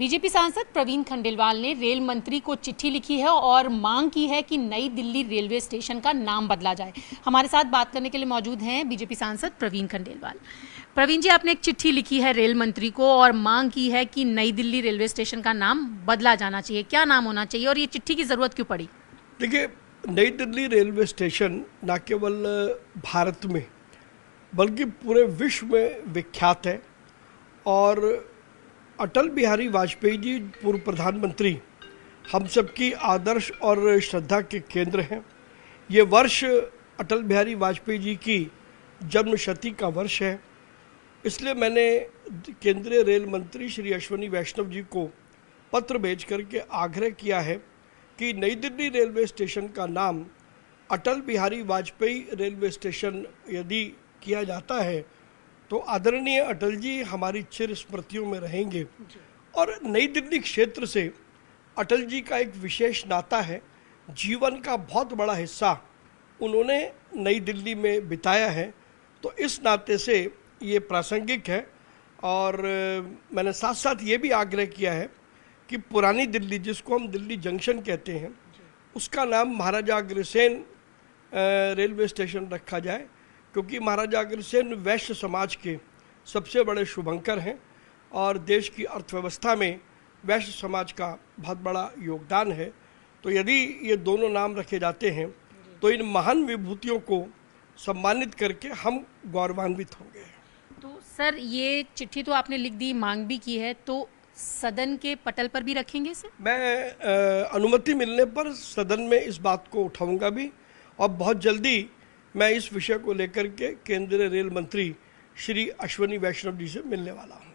BJP सांसद प्रवीण खंडेलवाल ने rail मंत्री को चिट्ठी लिखी है और मांग की है कि नई दिल्ली रेलवे स्टेशन का नाम बदला जाए। हमारे साथ बात करने के लिए मौजूद हैं बीजेपी सांसद प्रवीण खंडेलवाल। प्रवीण जी, आपने एक चिट्ठी लिखी है रेल मंत्री को और मांग की है कि नई दिल्ली रेलवे स्टेशन का नाम बदला जाना चाहिए। क्या नाम होना चाहिए और ये चिट्ठी की जरूरत क्यों पड़ी? देखिए, नई दिल्ली रेलवे स्टेशन न केवल भारत में बल्कि पूरे विश्व में विख्यात है और अटल बिहारी वाजपेयी जी पूर्व प्रधानमंत्री हम सबकी आदर्श और श्रद्धा के केंद्र हैं। ये वर्ष अटल बिहारी वाजपेयी जी की जन्म शती का वर्ष है। इसलिए मैंने केंद्रीय रेल मंत्री श्री अश्विनी वैष्णव जी को पत्र भेज करके आग्रह किया है कि नई दिल्ली रेलवे स्टेशन का नाम अटल बिहारी वाजपेयी रेलवे स्टेशन यदि किया जाता है तो आदरणीय अटल जी हमारी चिर स्मृतियों में रहेंगे। और नई दिल्ली क्षेत्र से अटल जी का एक विशेष नाता है। जीवन का बहुत बड़ा हिस्सा उन्होंने नई दिल्ली में बिताया है, तो इस नाते से ये प्रासंगिक है। और मैंने साथ साथ ये भी आग्रह किया है कि पुरानी दिल्ली, जिसको हम दिल्ली जंक्शन कहते हैं, उसका नाम महाराजा अग्रसेन रेलवे स्टेशन रखा जाए, क्योंकि महाराजा अग्रसेन वैश्य समाज के सबसे बड़े शुभंकर हैं और देश की अर्थव्यवस्था में वैश्य समाज का बहुत बड़ा योगदान है। तो यदि ये दोनों नाम रखे जाते हैं तो इन महान विभूतियों को सम्मानित करके हम गौरवान्वित होंगे। तो सर, ये चिट्ठी तो आपने लिख दी, मांग भी की है, तो सदन के पटल पर भी रखेंगे इसे? मैं अनुमति मिलने पर सदन में इस बात को उठाऊंगा भी, और बहुत जल्दी मैं इस विषय को लेकर के केंद्रीय रेल मंत्री श्री अश्विनी वैष्णव जी से मिलने वाला हूँ।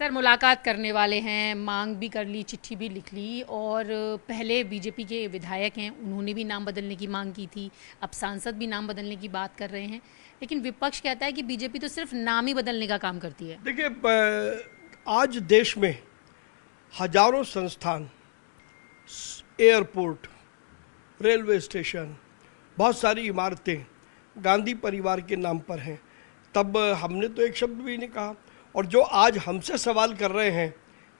सर, मुलाकात करने वाले हैं, मांग भी कर ली, चिट्ठी भी लिख ली, और पहले बीजेपी के विधायक हैं, उन्होंने भी नाम बदलने की मांग की थी, अब सांसद भी नाम बदलने की बात कर रहे हैं, लेकिन विपक्ष कहता है कि बीजेपी तो सिर्फ नाम ही बदलने का काम करती है। देखिए, आज देश में हजारों संस्थान, एयरपोर्ट, रेलवे स्टेशन, बहुत सारी इमारतें गांधी परिवार के नाम पर हैं। तब हमने तो एक शब्द भी नहीं कहा। और जो आज हमसे सवाल कर रहे हैं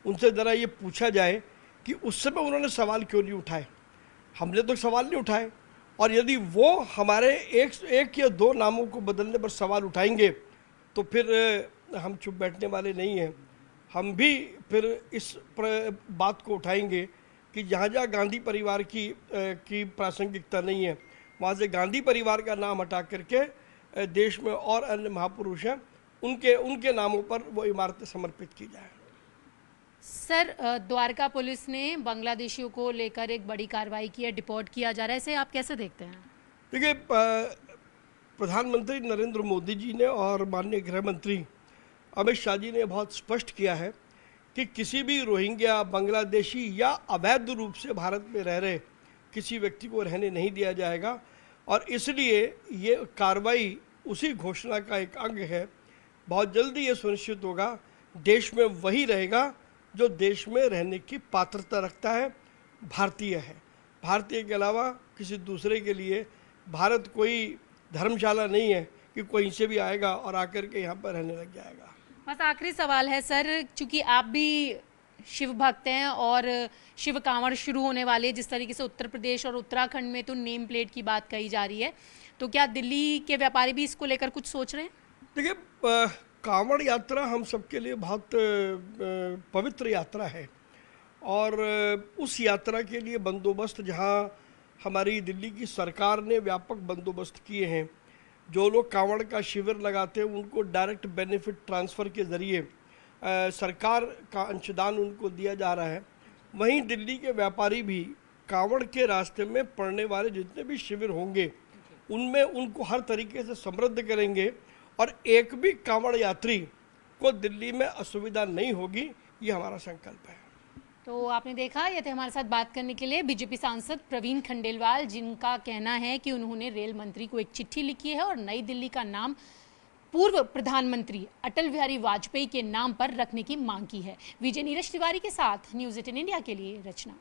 उनसे ज़रा ये पूछा जाए कि उस समय उन्होंने सवाल क्यों नहीं उठाए। हमने तो सवाल नहीं उठाए, और यदि वो हमारे एक या दो नामों को बदलने पर सवाल उठाएंगे तो फिर हम चुप बैठने वाले नहीं हैं। हम भी फिर इस बात को उठाएंगे कि जहाँ जहाँ गांधी परिवार की प्रासंगिकता नहीं है, वहाँ से गांधी परिवार का नाम हटा करके देश में और अन्य महापुरुष हैं, उनके नामों पर वो इमारतें समर्पित की जाए। सर, द्वारका पुलिस ने बांग्लादेशियों को लेकर एक बड़ी कार्रवाई की है, डिपोर्ट किया जा रहा है, इसे आप कैसे देखते हैं? देखिए, प्रधानमंत्री नरेंद्र मोदी जी ने और माननीय गृह मंत्री अमित शाह जी ने बहुत स्पष्ट किया है कि किसी भी रोहिंग्या, बांग्लादेशी या अवैध रूप से भारत में रह रहे किसी व्यक्ति को रहने नहीं दिया जाएगा। और इसलिए ये कार्रवाई उसी घोषणा का एक अंग है। बहुत जल्दी ये सुनिश्चित होगा देश में वही रहेगा जो देश में रहने की पात्रता रखता है, भारतीय है। भारतीय के अलावा किसी दूसरे के लिए भारत कोई धर्मशाला नहीं है कि कोई से भी आएगा और आकर के यहाँ पर रहने लग जाएगा। बस आखिरी सवाल है सर, चूंकि आप भी शिव भक्त हैं और शिव कांवड़ शुरू होने वाले, जिस तरीके से उत्तर प्रदेश और उत्तराखंड में तो नेम प्लेट की बात कही जा रही है, तो क्या दिल्ली के व्यापारी भी इसको लेकर कुछ सोच रहे हैं? देखिए, कांवड़ यात्रा हम सबके लिए बहुत पवित्र यात्रा है, और उस यात्रा के लिए बंदोबस्त, जहां हमारी दिल्ली की सरकार ने व्यापक बंदोबस्त किए हैं, जो लोग कांवड़ का शिविर लगाते हैं उनको डायरेक्ट बेनिफिट ट्रांसफ़र के ज़रिए सरकार का अंशदान उनको दिया जा रहा है। वहीं दिल्ली के व्यापारी भी कांवड़ के रास्ते में पड़ने वाले जितने भी शिविर होंगे उनमें उनको हर तरीके से समृद्ध करेंगे, और एक भी कांवड़ यात्री को दिल्ली में असुविधा नहीं होगी, ये हमारा संकल्प है। तो आपने देखा, ये थे हमारे साथ बात करने के लिए बीजेपी सांसद प्रवीण खंडेलवाल, जिनका कहना है कि उन्होंने रेल मंत्री को एक चिट्ठी लिखी है और नई दिल्ली का नाम पूर्व प्रधानमंत्री अटल बिहारी वाजपेयी के नाम पर रखने की मांग की है। विजय नीरज तिवारी के साथ न्यूज़ 18 इंडिया के लिए रचना।